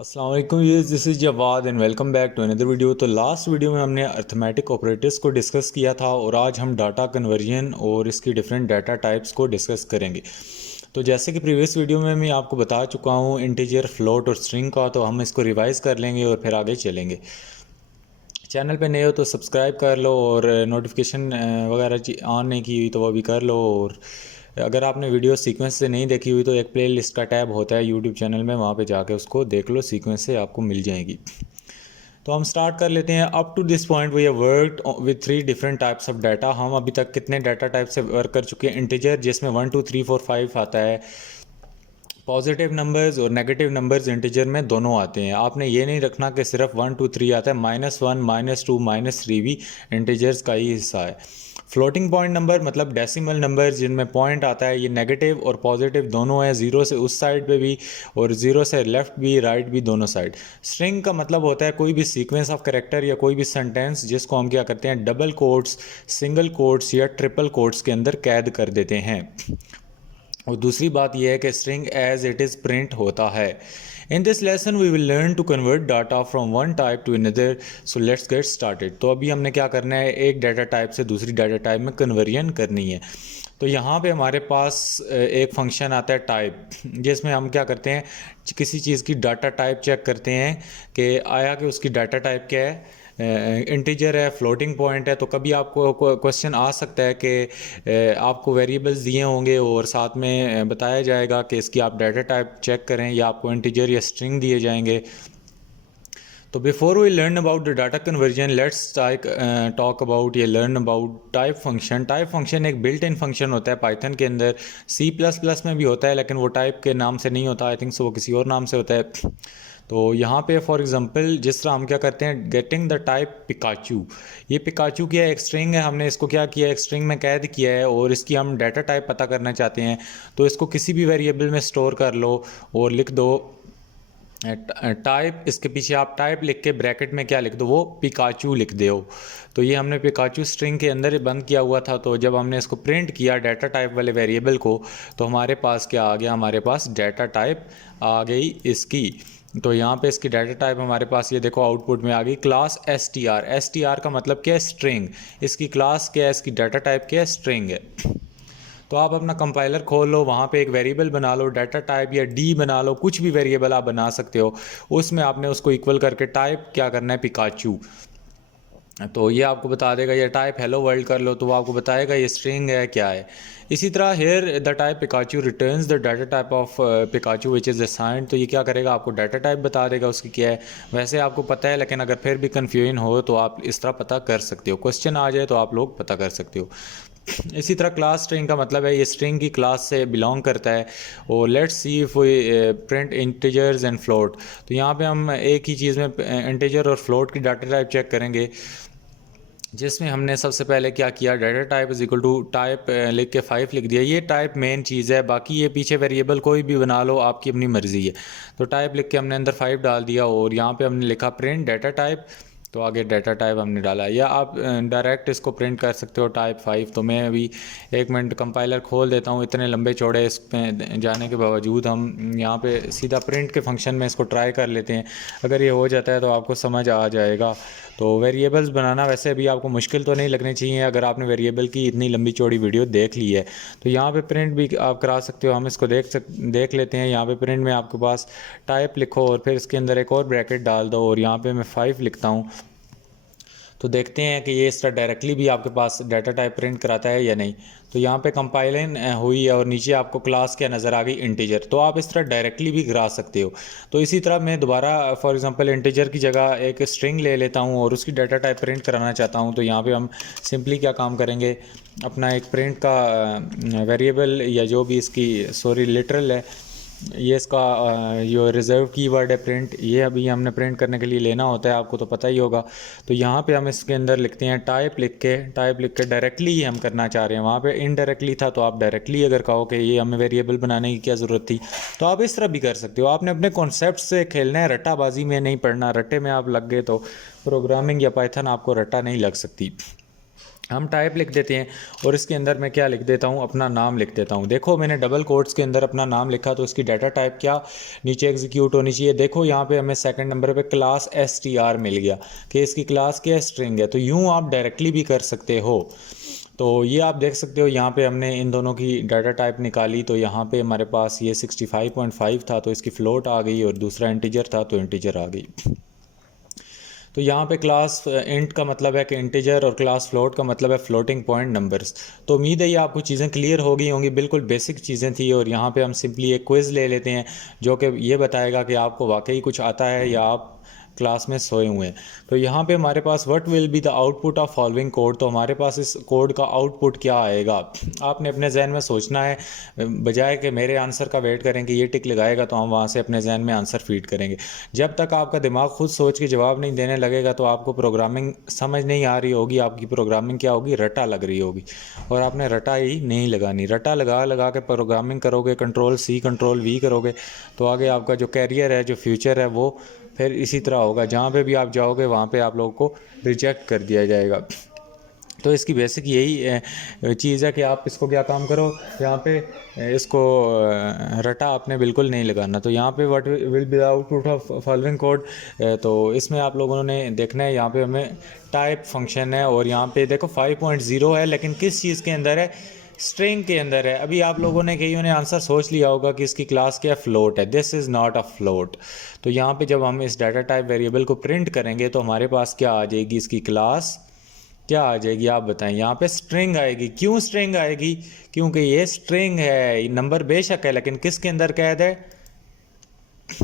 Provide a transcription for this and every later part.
अस्सलाम वालेकुम यूज़, this is Jawad and welcome back to another video. तो लास्ट वीडियो में हमने अर्थमेटिक ऑपरेटर्स को डिस्कस किया था और आज हम डाटा कन्वर्जन और इसकी डिफरेंट डाटा टाइप्स को डिस्कस करेंगे। तो जैसे कि प्रीवियस वीडियो में मैं आपको बता चुका हूँ इंटीजर, फ्लोट और स्ट्रिंग का, तो हम इसको रिवाइज़ कर लेंगे और फिर आगे चलेंगे। चैनल पे नए हो तो सब्सक्राइब कर लो और नोटिफिकेशन वगैरह ऑन नहीं की हुई तो वो भी कर लो। और अगर आपने वीडियो सीक्वेंस से नहीं देखी हुई तो एक प्ले लिस्ट का टैब होता है यूट्यूब चैनल में, वहाँ पे जाके उसको देख लो, सीक्वेंस से आपको मिल जाएगी। तो हम स्टार्ट कर लेते हैं। Up to this point we have worked with 3 different types of data. हम अभी तक कितने डाटा टाइप से वर्क कर चुके हैं? इंटीजर, जिसमें 1 2 3 4 5 आता है। पॉजिटिव नंबर्स और नेगेटिव नंबर्स इंटीजर में दोनों आते हैं। आपने ये नहीं रखना कि सिर्फ 1 2 3 आता है, -1 -2 -3 भी इंटीजर्स का ही हिस्सा है। फ्लोटिंग पॉइंट नंबर मतलब डेसिमल नंबर जिनमें पॉइंट आता है, ये नेगेटिव और पॉजिटिव दोनों है, ज़ीरो से उस साइड पे भी और ज़ीरो से लेफ़्ट भी राइट भी, दोनों साइड। स्ट्रिंग का मतलब होता है कोई भी सीक्वेंस ऑफ कैरेक्टर या कोई भी सेंटेंस जिसको हम क्या करते हैं, डबल कोट्स, सिंगल कोट्स या ट्रिपल कोट्स के अंदर कैद कर देते हैं। और दूसरी बात यह है कि string as it is print होता है। In this lesson we will learn to convert data from one type to another. So let's get started. तो अभी हमने क्या करना है, एक डाटा टाइप से दूसरी डाटा टाइप में कन्वर्जन करनी है। तो यहाँ पे हमारे पास एक फंक्शन आता है टाइप, जिसमें हम क्या करते हैं, किसी चीज़ की डाटा टाइप चेक करते हैं कि आया कि उसकी डाटा टाइप क्या है। इंटीजर है, फ्लोटिंग पॉइंट है। तो कभी आपको क्वेश्चन आ सकता है कि आपको वेरिएबल्स दिए होंगे और साथ में बताया जाएगा कि इसकी आप डाटा टाइप चेक करें, या आपको इंटीजर या स्ट्रिंग दिए जाएंगे। तो before we learn about the data conversion, let's talk about या learn about type function. Type function एक बिल्ट इन फंक्शन होता है पाइथन के अंदर, सी प्लस प्लस में भी होता है, लेकिन वो टाइप के नाम से नहीं होता, आई थिंक सो वो किसी और नाम से होता है। तो यहाँ पे फॉर एग्जांपल जिस तरह हम क्या करते हैं, गेटिंग द टाइप पिकाचू। ये पिकाचू क्या है, एक स्ट्रिंग है, हमने इसको क्या किया, एक स्ट्रिंग में कैद किया है और इसकी हम डाटा टाइप पता करना चाहते हैं। तो इसको किसी भी वेरिएबल में स्टोर कर लो और लिख दो टाइप, इसके पीछे आप टाइप लिख के ब्रैकेट में क्या लिख दो, वो पिकाचू लिख दो। तो ये हमने पिकाचू स्ट्रिंग के अंदर बंद किया हुआ था। तो जब हमने इसको प्रिंट किया डाटा टाइप वाले वेरिएबल को, तो हमारे पास क्या आ गया, हमारे पास डाटा टाइप आ गई इसकी। तो यहाँ पे इसकी डाटा टाइप हमारे पास, ये देखो आउटपुट में आ गई class S T R. S T R का मतलब क्या है, स्ट्रिंग। इसकी क्लास क्या है, इसकी डाटा टाइप क्या है, स्ट्रिंग है। तो आप अपना कंपाइलर खोल लो, वहाँ पे एक वेरिएबल बना लो, डाटा टाइप या डी बना लो, कुछ भी वेरिएबल आप बना सकते हो। उसमें आपने उसको इक्वल करके टाइप क्या करना है, पिकाचू। तो ये आपको बता देगा, ये टाइप हेलो वर्ल्ड कर लो तो वो आपको बताएगा ये स्ट्रिंग है क्या है। इसी तरह here the type Pikachu returns the data type of Pikachu which is assigned. तो ये क्या करेगा, आपको डाटा टाइप बता देगा उसकी क्या है। वैसे आपको पता है, लेकिन अगर फिर भी कन्फ्यूजन हो तो आप इस तरह पता कर सकते हो, क्वेश्चन आ जाए तो आप लोग पता कर सकते हो। इसी तरह क्लास स्ट्रिंग का मतलब है ये स्ट्रिंग की क्लास से बिलोंग करता है। और let's see if we print integers and float. तो यहाँ पे हम एक ही चीज़ में इंटीजर और फ्लोट की डाटा टाइप चेक करेंगे, जिसमें हमने सबसे पहले क्या किया, data type is equal to type लिख के 5 लिख दिया। ये टाइप मेन चीज़ है, बाकी ये पीछे वेरिएबल कोई भी बना लो, आपकी अपनी मर्ज़ी है। तो टाइप लिख के हमने अंदर 5 डाल दिया और यहाँ पे हमने लिखा प्रिंट डाटा टाइप। तो आगे डाटा टाइप हमने डाला, या आप डायरेक्ट इसको प्रिंट कर सकते हो टाइप 5। तो मैं अभी 1 मिनट कंपाइलर खोल देता हूँ, इतने लंबे चौड़े इस पे जाने के बावजूद हम यहाँ पे सीधा प्रिंट के फंक्शन में इसको ट्राई कर लेते हैं। अगर ये हो जाता है तो आपको समझ आ जाएगा। तो वेरिएबल्स बनाना वैसे भी आपको मुश्किल तो नहीं लगनी चाहिए, अगर आपने वेरिएबल की इतनी लंबी चौड़ी वीडियो देख ली है। तो यहाँ पे प्रिंट भी आप करा सकते हो, हम इसको देख लेते हैं। यहाँ पे प्रिंट में आपके पास टाइप लिखो और फिर इसके अंदर एक और ब्रैकेट डाल दो और यहाँ पे मैं 5 लिखता हूँ। तो देखते हैं कि ये इस तरह डायरेक्टली भी आपके पास डाटा टाइप प्रिंट कराता है या नहीं। तो यहाँ पे कंपाइलिंग हुई है और नीचे आपको क्लास क्या नज़र आ गई, इंटीजर। तो आप इस तरह डायरेक्टली भी करा सकते हो। तो इसी तरह मैं दोबारा फॉर एग्जांपल इंटीजर की जगह एक स्ट्रिंग ले लेता हूँ और उसकी डाटा टाइप प्रिंट कराना चाहता हूँ। तो यहाँ पे हम सिंपली क्या काम करेंगे, अपना एक प्रिंट का वेरिएबल या जो भी इसकी सॉरी लिटरल है, ये इसका जो रिज़र्व कीवर्ड है प्रिंट, ये अभी हमने प्रिंट करने के लिए लेना होता है, आपको तो पता ही होगा। तो यहाँ पे हम इसके अंदर लिखते हैं टाइप लिख के डायरेक्टली ही हम करना चाह रहे हैं। वहाँ पे इनडायरेक्टली था, तो आप डायरेक्टली अगर कहो कि ये हमें वेरिएबल बनाने की क्या ज़रूरत थी, तो आप इस तरह भी कर सकते हो। आपने अपने कॉन्सेप्ट से खेलना है, रट्टाबाजी में नहीं पढ़ना। रट्टे में आप लग गए तो प्रोग्रामिंग या पाइथन आपको रट्टा नहीं लग सकती। हम टाइप लिख देते हैं और इसके अंदर मैं क्या लिख देता हूँ, अपना नाम लिख देता हूँ। देखो मैंने डबल कोट्स के अंदर अपना नाम लिखा तो इसकी डाटा टाइप क्या नीचे एग्जीक्यूट होनी चाहिए। देखो यहाँ पे हमें सेकंड नंबर पे क्लास str मिल गया कि इसकी क्लास क्या स्ट्रिंग है। तो यूँ आप डायरेक्टली भी कर सकते हो। तो ये आप देख सकते हो यहाँ पे हमने इन दोनों की डाटा टाइप निकाली। तो यहाँ पे हमारे पास ये 65.5 था तो इसकी फ़्लोट आ गई और दूसरा इंटीजर था तो इंटीजर आ गई। तो यहाँ पे क्लास इंट का मतलब है कि इंटीजर और क्लास फ्लोट का मतलब है फ्लोटिंग पॉइंट नंबर्स। तो उम्मीद है ये आपको चीज़ें क्लियर हो गई होंगी, बिल्कुल बेसिक चीज़ें थी। और यहाँ पे हम सिंपली एक क्विज़ ले लेते हैं जो कि ये बताएगा कि आपको वाकई कुछ आता है या आप क्लास में सोए हुए हैं। तो यहाँ पे हमारे पास what will be the output of following code. तो हमारे पास इस कोड का आउटपुट क्या आएगा, आपने अपने जहन में सोचना है, बजाय कि मेरे आंसर का वेट करें कि ये टिक लगाएगा तो हम वहाँ से अपने जहन में आंसर फीड करेंगे। जब तक आपका दिमाग खुद सोच के जवाब नहीं देने लगेगा तो आपको प्रोग्रामिंग समझ नहीं आ रही होगी। आपकी प्रोग्रामिंग क्या होगी, रटा लग रही होगी। और आपने रटा ही नहीं लगानी। रटा लगा लगा के प्रोग्रामिंग करोगे, कंट्रोल सी कंट्रोल वी करोगे तो आगे आपका जो कैरियर है, जो फ्यूचर है, वो फिर इसी तरह होगा। जहाँ पे भी आप जाओगे वहाँ पे आप लोगों को रिजेक्ट कर दिया जाएगा। तो इसकी बेसिक यही चीज़ है कि आप इसको क्या काम करो, यहाँ पे इसको रटा आपने बिल्कुल नहीं लगाना। तो यहाँ पे what will be the output of following code. तो इसमें आप लोगों ने देखना है, यहाँ पे हमें टाइप फंक्शन है और यहाँ पे देखो 5.0 है, लेकिन किस चीज़ के अंदर है, स्ट्रिंग के अंदर है। अभी आप लोगों ने कईयों ने आंसर सोच लिया होगा कि इसकी क्लास क्या फ्लोट है। This is not a float. तो यहाँ पे जब हम इस डाटा टाइप वेरिएबल को प्रिंट करेंगे तो हमारे पास क्या आ जाएगी, इसकी क्लास क्या आ जाएगी, आप बताएं। यहाँ पे स्ट्रिंग आएगी। क्यों स्ट्रिंग आएगी, क्योंकि ये स्ट्रिंग है। नंबर बेशक है लेकिन किसके अंदर कैद है,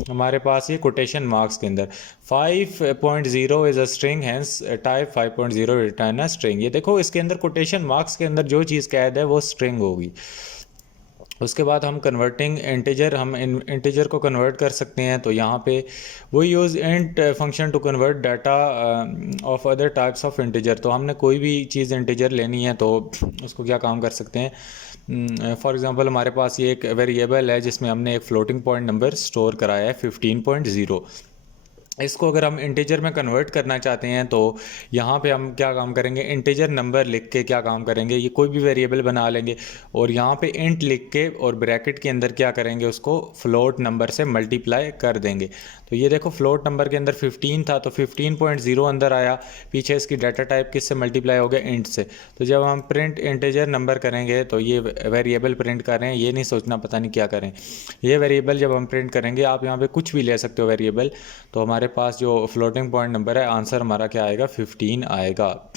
हमारे पास ये कोटेशन मार्क्स के अंदर। 5.0 is a string, hence type 5.0 return a string. ये देखो इसके अंदर कोटेशन मार्क्स के अंदर जो चीज़ कैद है वो स्ट्रिंग होगी। उसके बाद हम कन्वर्टिंग इंटीजर, हम इंटीजर को कन्वर्ट कर सकते हैं। तो यहाँ पे वो use int function to convert data of other types of integer. तो हमने कोई भी चीज़ इंटीजर लेनी है तो उसको क्या काम कर सकते हैं। फॉर एग्ज़ाम्पल हमारे पास ये एक वेरिएबल है जिसमें हमने एक फ्लोटिंग पॉइंट नंबर स्टोर कराया है 15.0। इसको अगर हम इंटीजर में कन्वर्ट करना चाहते हैं तो यहाँ पे हम क्या काम करेंगे, इंटीजर नंबर लिख के क्या काम करेंगे, ये कोई भी वेरिएबल बना लेंगे और यहाँ पे इंट लिख के और ब्रैकेट के अंदर क्या करेंगे, उसको फ्लोट नंबर से मल्टीप्लाई कर देंगे। तो ये देखो फ्लोट नंबर के अंदर 15 था तो 15.0 अंदर आया। पीछे इसकी डाटा टाइप किससे मल्टीप्लाई हो गया, इंट से। तो जब हम प्रिंट इंटीजर नंबर करेंगे तो ये वेरिएबल प्रिंट कर रहे हैं, ये नहीं सोचना पता नहीं क्या करें। ये वेरिएबल जब हम प्रिंट करेंगे, आप यहाँ पे कुछ भी ले सकते हो वेरिएबल। तो हमारे पास जो फ्लोटिंग पॉइंट नंबर है, आंसर हमारा क्या आएगा, 15 आएगा।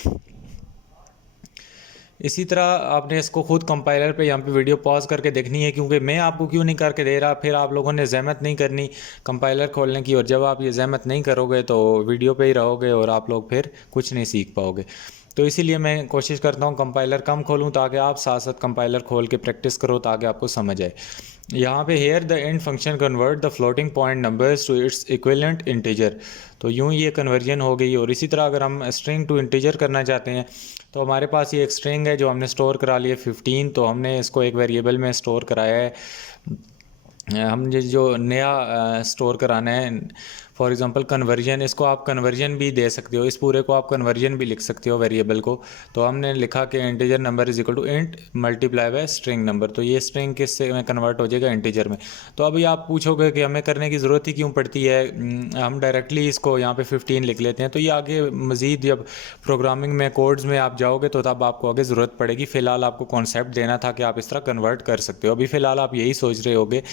इसी तरह आपने इसको खुद कंपाइलर पे यहाँ पे वीडियो पॉज करके देखनी है, क्योंकि मैं आपको क्यों नहीं करके दे रहा, फिर आप लोगों ने जहमत नहीं करनी कंपाइलर खोलने की। और जब आप ये जहमत नहीं करोगे तो वीडियो पे ही रहोगे और आप लोग फिर कुछ नहीं सीख पाओगे। तो इसीलिए मैं कोशिश करता हूँ कंपाइलर कम खोलूँ ताकि आप साथ साथ कंपाइलर खोल के प्रैक्टिस करो ताकि आपको समझ आए। यहाँ पे here the int function convert the floating point numbers to its equivalent integer. तो यूँ ये कन्वर्जन हो गई। और इसी तरह अगर हम स्ट्रिंग टू इंटीजर करना चाहते हैं तो हमारे पास ये एक स्ट्रिंग है जो हमने स्टोर करा लिया 15। तो हमने इसको एक वेरिएबल में स्टोर कराया है। हमने जो नया स्टोर कराना है, फॉर एग्जांपल कन्वर्जन, इसको आप कन्वर्जन भी दे सकते हो, इस पूरे को आप कन्वर्जन भी लिख सकते हो वेरिएबल को। तो हमने लिखा कि integer number is equal to int multiply by string number. तो ये स्ट्रिंग किससे में कन्वर्ट हो जाएगा, इंटीजर में। तो अभी आप पूछोगे कि हमें करने की ज़रूरत ही क्यों पड़ती है, हम डायरेक्टली इसको यहाँ पे 15 लिख लेते हैं। तो ये आगे मज़ीद जब प्रोग्रामिंग में कोड्स में आप जाओगे तो तब आपको आगे ज़रूरत पड़ेगी। फ़िलहाल आपको कॉन्सेप्ट देना था कि आप इस तरह कन्वर्ट कर सकते हो। अभी फ़िलहाल आप यही सोच रहे होगे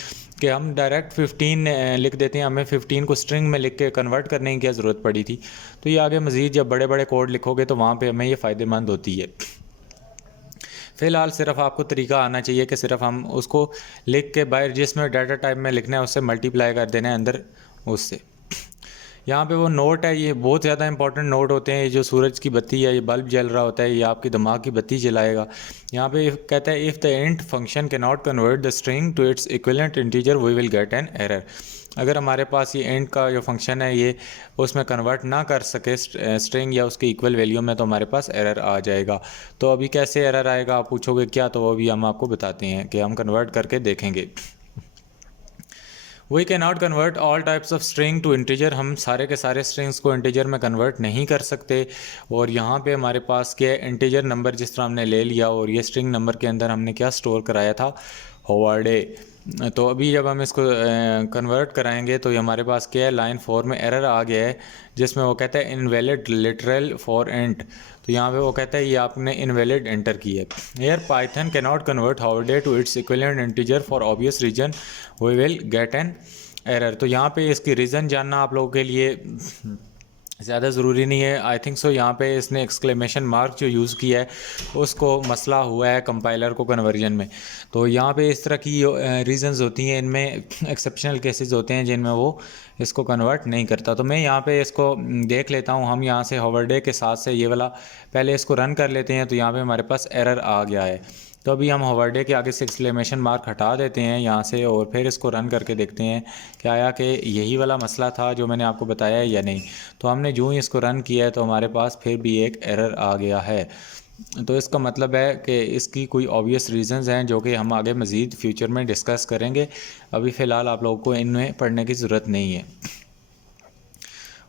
कि हम डायरेक्ट 15 लिख देते हैं, हमें 15 को स्ट्रिंग में लिख के कन्वर्ट करने की क्या ज़रूरत पड़ी थी। तो ये आगे मज़ीद जब बड़े बड़े कोड लिखोगे तो वहाँ पे हमें ये फ़ायदेमंद होती है। फ़िलहाल सिर्फ आपको तरीका आना चाहिए कि सिर्फ हम उसको लिख के बाहर जिसमें डाटा टाइप में लिखना है उससे मल्टीप्लाई कर देना है अंदर उससे। यहाँ पे वो नोट है, ये बहुत ज़्यादा इंपॉर्टेंट नोट होते हैं। ये जो सूरज की बत्ती है, ये बल्ब जल रहा होता है, ये आपके दिमाग की बत्ती जलाएगा। यहाँ पे कहता है if the int function can not convert the string to its equivalent integer we will get an error. अगर हमारे पास ये इंट का जो फंक्शन है ये उसमें कन्वर्ट ना कर सके स्ट्रिंग या उसके इक्वल वैल्यू में, तो हमारे पास एरर आ जाएगा। तो अभी कैसे एरर आएगा आप पूछोगे क्या, तो वो भी हम आपको बताते हैं कि हम कन्वर्ट करके देखेंगे। We can not convert all types of string to integer, हम सारे के सारे स्ट्रिंग्स को इंटीजर में कन्वर्ट नहीं कर सकते। और यहाँ पे हमारे पास क्या है, इंटीजर नंबर जिस तरह हमने ले लिया और ये स्ट्रिंग नंबर के अंदर हमने क्या स्टोर कराया था, होवर्डे। तो अभी जब हम इसको कन्वर्ट कराएंगे तो ये हमारे पास क्या है, लाइन 4 में एरर आ गया है जिसमें वो कहता है इनवैलिड लिटरल फॉर इंट। तो यहाँ पे वो कहता है ये आपने इनवैलिड एंटर की है। Here Python can not convert howdy to its equivalent integer for obvious reason we will get an error. तो यहाँ पे इसकी रीज़न जानना आप लोगों के लिए ज़्यादा ज़रूरी नहीं है। आई थिंक सो यहाँ पे इसने एक्सक्लेमेशन मार्क जो यूज़ किया है उसको मसला हुआ है कंपाइलर को कन्वर्जन में। तो यहाँ पे इस तरह की रीज़न्स होती हैं, इनमें एक्सेप्शनल केसेस होते हैं जिनमें वो इसको कन्वर्ट नहीं करता। तो मैं यहाँ पे इसको देख लेता हूँ। हम यहाँ से होवर्डे के साथ से ये वाला पहले इसको रन कर लेते हैं। तो यहाँ पे हमारे पास एरर आ गया है। तो अभी हम होवर्डे के आगे से एक्सक्लेमेशन मार्क हटा देते हैं यहाँ से और फिर इसको रन करके देखते हैं कि आया कि यही वाला मसला था जो मैंने आपको बताया है या नहीं। तो हमने जो ही इसको रन किया है तो हमारे पास फिर भी एक एरर आ गया है। तो इसका मतलब है कि इसकी कोई ऑब्वियस रीज़न्स हैं जो कि हम आगे मज़ीद फ्यूचर में डिस्कस करेंगे। अभी फ़िलहाल आप लोगों को इनमें पढ़ने की ज़रूरत नहीं है।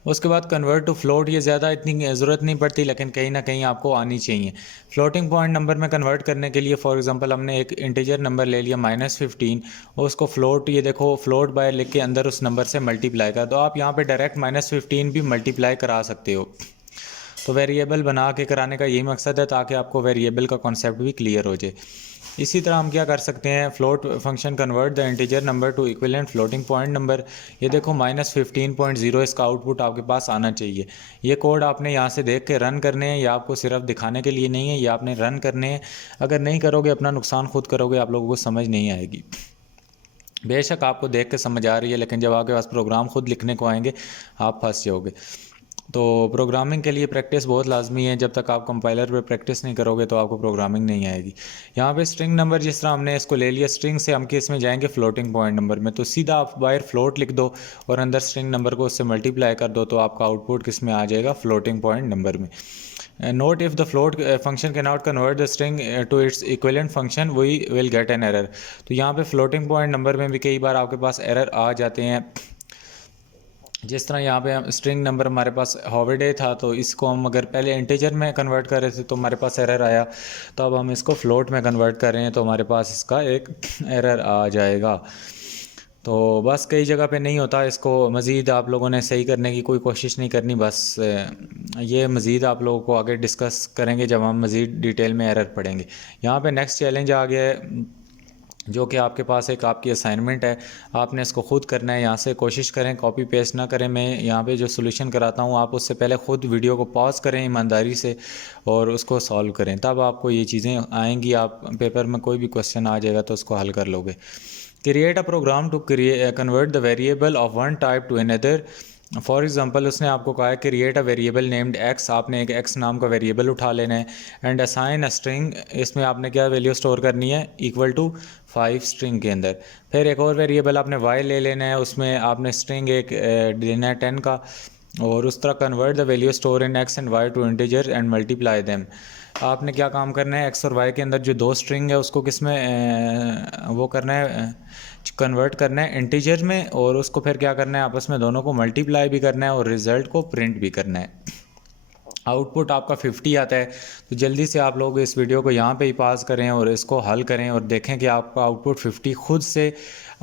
उसके बाद कन्वर्ट टू फ्लोट, ये ज़्यादा इतनी ज़रूरत नहीं पड़ती लेकिन कहीं ना कहीं आपको आनी चाहिए। फ्लोटिंग पॉइंट नंबर में कन्वर्ट करने के लिए फॉर एग्जांपल हमने एक इंटीजर नंबर ले लिया -15 और उसको फ्लोट, ये देखो फ्लोट बाय लिख के अंदर उस नंबर से मल्टीप्लाई कर दो। आप यहाँ पे डायरेक्ट -15 भी मल्टीप्लाई करा सकते हो। तो वेरिएबल बना के कराने का यही मकसद है ताकि आपको वेरिएबल का कॉन्सेप्ट भी क्लियर हो जाए। इसी तरह हम क्या कर सकते हैं, float function convert the integer number two equivalent floating point number. ये देखो -15.0 इसका आउटपुट आपके पास आना चाहिए। ये कोड आपने यहाँ से देख के रन करने हैं, या आपको सिर्फ दिखाने के लिए नहीं है, ये आपने रन करने हैं। अगर नहीं करोगे अपना नुकसान खुद करोगे, आप लोगों को समझ नहीं आएगी। बेशक आपको देख के समझ आ रही है लेकिन जब आपके पास प्रोग्राम खुद लिखने को आएंगे आप फंस जाओगे। तो प्रोग्रामिंग के लिए प्रैक्टिस बहुत लाजमी है। जब तक आप कंपाइलर पे प्रैक्टिस नहीं करोगे तो आपको प्रोग्रामिंग नहीं आएगी। यहाँ पे स्ट्रिंग नंबर जिस तरह हमने इसको ले लिया, स्ट्रिंग से हम किस में जाएंगे, फ्लोटिंग पॉइंट नंबर में। तो सीधा आप बाहर फ्लोट लिख दो और अंदर स्ट्रिंग नंबर को उससे मल्टीप्लाई कर दो तो आपका आउटपुट किस में आ जाएगा, फ्लोटिंग पॉइंट नंबर में। Note if the float function can not convert the string to its equivalent function we will get an error. तो यहाँ पे फ्लोटिंग पॉइंट नंबर में भी कई बार आपके पास एरर आ जाते हैं। जिस तरह यहाँ पे स्ट्रिंग नंबर हमारे पास हॉवर्डे था, तो इसको हम अगर पहले इंटीजर में कन्वर्ट कर रहे थे तो हमारे पास एरर आया। तो अब हम इसको फ्लोट में कन्वर्ट कर रहे हैं तो हमारे पास इसका एक एरर आ जाएगा। तो बस कई जगह पे नहीं होता, इसको मज़ीद आप लोगों ने सही करने की कोई कोशिश नहीं करनी। बस ये मज़ीद आप लोगों को आगे डिस्कस करेंगे जब हम मज़ीद डिटेल में एरर पढ़ेंगे। यहाँ पे नेक्स्ट चैलेंज आ गया है जो कि आपके पास एक आपकी असाइनमेंट है, आपने इसको खुद करना है। यहाँ से कोशिश करें कॉपी पेस्ट ना करें। मैं यहाँ पे जो सोल्यूशन कराता हूँ आप उससे पहले ख़ुद वीडियो को पॉज करें ईमानदारी से और उसको सॉल्व करें, तब आपको ये चीज़ें आएंगी। आप पेपर में कोई भी क्वेश्चन आ जाएगा तो उसको हल कर लोगे। Create a program to convert the variable of one type to another. For example उसने आपको कहा है create a variable named x, आपने एक एक्स नाम का वेरिएबल उठा लेना है। एंड असाइन अ स्ट्रिंग, इसमें आपने क्या वैल्यू स्टोर करनी है, इक्वल टू 5 स्ट्रिंग के अंदर। फिर एक और वेरिएबल आपने वाई ले लेना है, उसमें आपने स्ट्रिंग एक देना है 10 का। और उस तरह convert the value store in x and y to integer and multiply them. आपने क्या काम करना है, एक्स और वाई के अंदर जो दो स्ट्रिंग है उसको किस में वो करना है, कन्वर्ट करना है इंटीजर में। और उसको फिर क्या करना है, आपस में दोनों को मल्टीप्लाई भी करना है और रिज़ल्ट को प्रिंट भी करना है। आउटपुट आपका 50 आता है। तो जल्दी से आप लोग इस वीडियो को यहाँ पे ही पास करें और इसको हल करें और देखें कि आपका आउटपुट 50 खुद से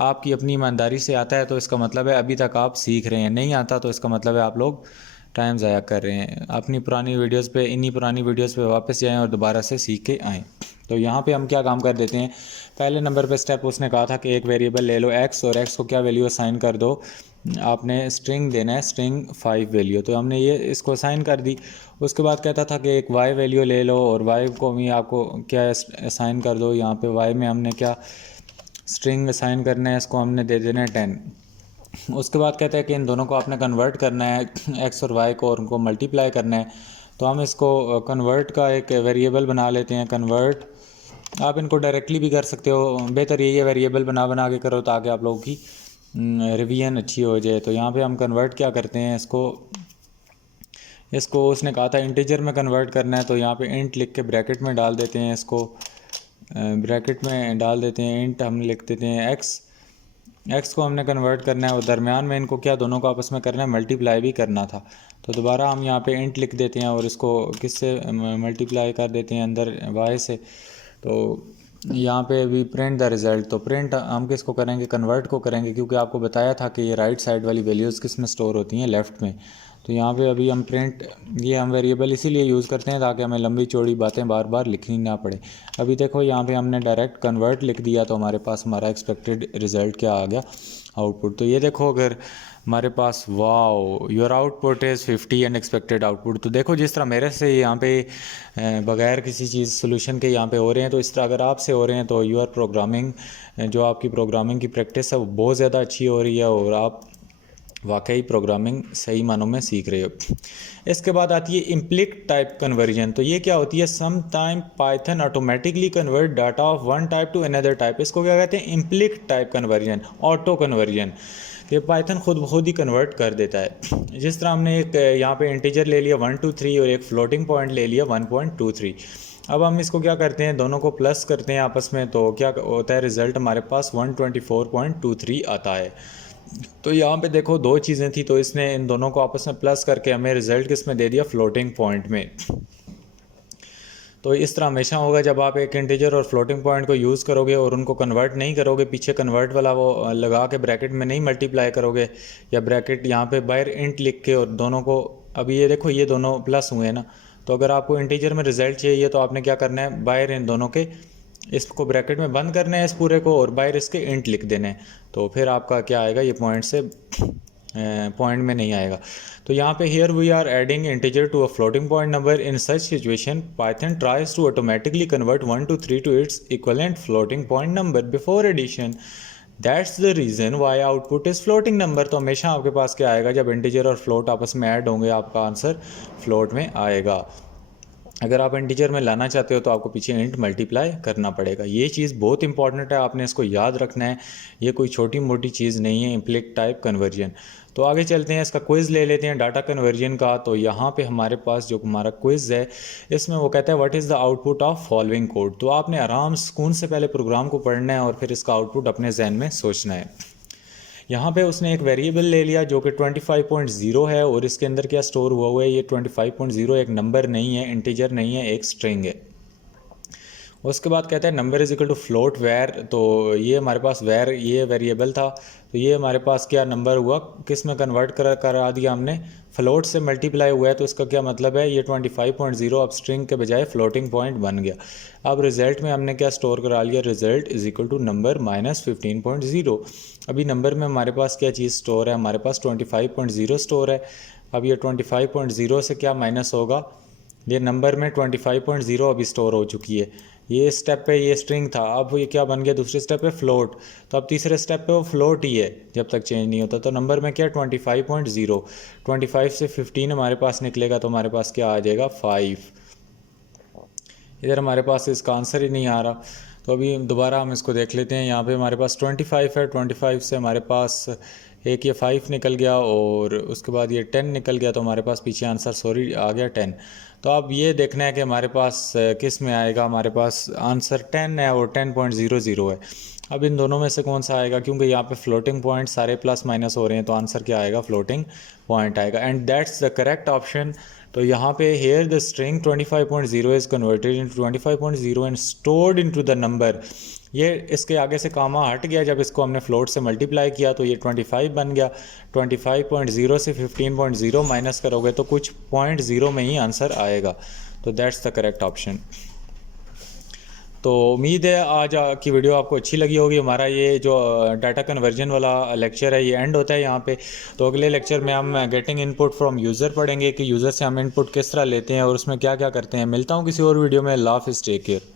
आपकी अपनी ईमानदारी से आता है तो इसका मतलब है अभी तक आप सीख रहे हैं। नहीं आता तो इसका मतलब है आप लोग टाइम ज़ाया कर रहे हैं। अपनी पुरानी वीडियोस पे, इन्हीं पुरानी वीडियोस पे वापस जाएं और दोबारा से सीख के आएँ। तो यहाँ पे हम क्या काम कर देते हैं, पहले नंबर पे स्टेप उसने कहा था कि एक वेरिएबल ले लो एक्स और एक्स को क्या वैल्यू असाइन कर दो, आपने स्ट्रिंग देना है, स्ट्रिंग 5 वैल्यू। तो हमने ये इसको असाइन कर दी। उसके बाद कहता था कि एक वाई वैल्यू ले लो और वाई को भी आपको क्या असाइन कर दो। यहाँ पे वाई में हमने क्या स्ट्रिंग असाइन करना है, इसको हमने दे देना है 10। उसके बाद कहते हैं कि इन दोनों को आपने कन्वर्ट करना है, एक्स और वाई को, और उनको मल्टीप्लाई करना है। तो हम इसको कन्वर्ट का एक वेरिएबल बना लेते हैं, कन्वर्ट। आप इनको डायरेक्टली भी कर सकते हो, बेहतर यही है वेरिएबल बना बना के करो ताकि आप लोगों की रिवीजन अच्छी हो जाए। तो यहाँ पे हम कन्वर्ट क्या करते हैं, इसको उसने कहा था इंटीजर में कन्वर्ट करना है। तो यहाँ पे इंट लिख के ब्रैकेट में डाल देते हैं, इसको ब्रैकेट में डाल देते हैं इंट, हम लिख देते हैं एक्स एक्स को हमने कन्वर्ट करना है और दरमियान में इनको क्या दोनों को आपस में करना है, मल्टीप्लाई भी करना था। तो दोबारा हम यहाँ पे इंट लिख देते हैं और इसको किससे मल्टीप्लाई कर देते हैं अंदर वाई से। तो यहाँ पे अभी प्रिंट द रिज़ल्ट, तो प्रिंट हम किसको करेंगे, कन्वर्ट को करेंगे, क्योंकि आपको बताया था कि ये राइट साइड वाली वैल्यूज़ किस में स्टोर होती हैं, लेफ़्ट में। तो यहाँ पे अभी हम प्रिंट, ये हम वेरिएबल इसीलिए यूज़ करते हैं ताकि हमें लंबी चौड़ी बातें बार बार लिखनी ना पड़े। अभी देखो यहाँ पे हमने डायरेक्ट कन्वर्ट लिख दिया तो हमारे पास हमारा एक्सपेक्टेड रिज़ल्ट क्या आ गया, आउटपुट। तो ये देखो अगर हमारे पास wow your output is 50 and expected output. तो देखो जिस तरह मेरे से यहाँ पे बगैर किसी चीज़ सोल्यूशन के यहाँ पे हो रहे हैं, तो इस तरह अगर आपसे हो रहे हैं तो यू आर प्रोग्रामिंग, जो आपकी प्रोग्रामिंग की प्रैक्टिस है वो बहुत ज़्यादा अच्छी हो रही है और आप वाकई प्रोग्रामिंग सही मानों में सीख रहे हो। इसके बाद आती है इम्प्लिक टाइप कन्वर्जन। तो ये क्या होती है, some time Python automatically convert data of one type to another type. इसको क्या कहते हैं, implicit type conversion, auto conversion, कि पाइथन खुद ब खुद ही कन्वर्ट कर देता है। जिस तरह हमने एक यहाँ पे इंटीजर ले लिया 123 और एक फ्लोटिंग पॉइंट ले लिया 1.23। अब हम इसको क्या करते हैं, दोनों को प्लस करते हैं आपस में, तो क्या होता है, रिज़ल्ट हमारे पास 124.23 आता है। तो यहाँ पे देखो दो चीज़ें थी, तो इसने इन दोनों को आपस में प्लस करके हमें रिज़ल्ट किस में दे दिया, फ्लोटिंग पॉइंट में। तो इस तरह हमेशा होगा जब आप एक इंटीजर और फ्लोटिंग पॉइंट को यूज़ करोगे और उनको कन्वर्ट नहीं करोगे, पीछे कन्वर्ट वाला वो लगा के ब्रैकेट में नहीं मल्टीप्लाई करोगे, या ब्रैकेट यहाँ पे बाहर इंट लिख के और दोनों को, अभी ये देखो ये दोनों प्लस हुए हैं ना, तो अगर आपको इंटीजर में रिज़ल्ट चाहिए तो आपने क्या करना है, बाहर इन दोनों के इसको ब्रैकेट में बंद करना है इस पूरे को, और बाहर इसके इंट लिख देने हैं, तो फिर आपका क्या आएगा, ये पॉइंट से पॉइंट में नहीं आएगा। तो यहाँ पे here we are adding integer to a floating point number. In such situation Python tries to automatically convert 1 to 3 to its equivalent floating point number before addition. That's the reason why output is floating number. तो हमेशा आपके पास क्या आएगा, जब integer और float आपस में add होंगे आपका आंसर फ्लोट में आएगा। अगर आप इंटीजर में लाना चाहते हो तो आपको पीछे इंट मल्टीप्लाई करना पड़ेगा। ये चीज़ बहुत इंपॉर्टेंट है, आपने इसको याद रखना है, ये कोई छोटी मोटी चीज़ नहीं है, इम्प्लिक टाइप कन्वर्जन। तो आगे चलते हैं, इसका क्विज़ ले लेते हैं डाटा कन्वर्जन का। तो यहाँ पे हमारे पास जो हमारा क्विज़ है, इसमें वो कहता है what is the output of following code. तो आपने आराम सुकून से पहले प्रोग्राम को पढ़ना है और फिर इसका आउटपुट अपने जहन में सोचना है। यहाँ पे उसने एक वेरिएबल ले लिया जो कि 25.0 है, और इसके अंदर क्या स्टोर हुआ है, ये 25.0 एक नंबर नहीं है, इंटीजर नहीं है, एक स्ट्रिंग है। उसके बाद कहता है number is equal to float var. तो ये हमारे पास वेर ये वेरिएबल था, तो ये हमारे पास क्या नंबर हुआ, किस में कन्वर्ट करा दिया हमने, फ्लोट से मल्टीप्लाई हुआ है। तो इसका क्या मतलब है, ये 25.0 अब स्ट्रिंग के बजाय फ्लोटिंग पॉइंट बन गया। अब रिजल्ट में हमने क्या स्टोर करा लिया, result is equal to number minus 15.0। अभी नंबर में हमारे पास क्या चीज़ स्टोर है, हमारे पास 25.0 स्टोर है। अब ये 25.0 से क्या माइनस होगा, ये नंबर में 25.0 अभी स्टोर हो चुकी है। ये स्टेप पे ये स्ट्रिंग था, अब ये क्या बन गया, दूसरे स्टेप पे फ्लोट। तो अब तीसरे स्टेप पे वो फ्लोट ही है जब तक चेंज नहीं होता। तो नंबर में क्या 25.0, 25 से 15 हमारे पास निकलेगा, तो हमारे पास क्या आ जाएगा 5। इधर हमारे पास इसका आंसर ही नहीं आ रहा। तो अभी दोबारा हम इसको देख लेते हैं। यहाँ पे हमारे पास 25 है, 25 से हमारे पास एक ये 5 निकल गया और उसके बाद ये 10 निकल गया, तो हमारे पास पीछे आंसर सॉरी आ गया 10। तो अब ये देखना है कि हमारे पास किस में आएगा, हमारे पास आंसर 10 है और 10.00 है। अब इन दोनों में से कौन सा आएगा, क्योंकि यहाँ पे फ्लोटिंग पॉइंट सारे प्लस माइनस हो रहे हैं, तो आंसर क्या आएगा, फ्लोटिंग पॉइंट आएगा, and that's the correct option. तो यहाँ पे here the string 25.0 is converted into 25.0 and stored into the number. ये इसके आगे से कामा हट गया, जब इसको हमने फ्लोट से मल्टीप्लाई किया तो ये 25 बन गया। 25.0 से 15.0 माइनस करोगे तो कुछ 0.0 में ही आंसर आएगा। तो दैट्स द करेक्ट ऑप्शन। तो उम्मीद है आज की वीडियो आपको अच्छी लगी होगी। हमारा ये जो डाटा कन्वर्जन वाला लेक्चर है ये एंड होता है यहाँ पे। तो अगले लेक्चर में हम गेटिंग इनपुट फ्रॉम यूज़र पढ़ेंगे कि यूज़र से हम इनपुट किस तरह लेते हैं और उसमें क्या क्या करते हैं। मिलता हूँ किसी और वीडियो में। अल्लाह हाफ़िज़, टेक केयर।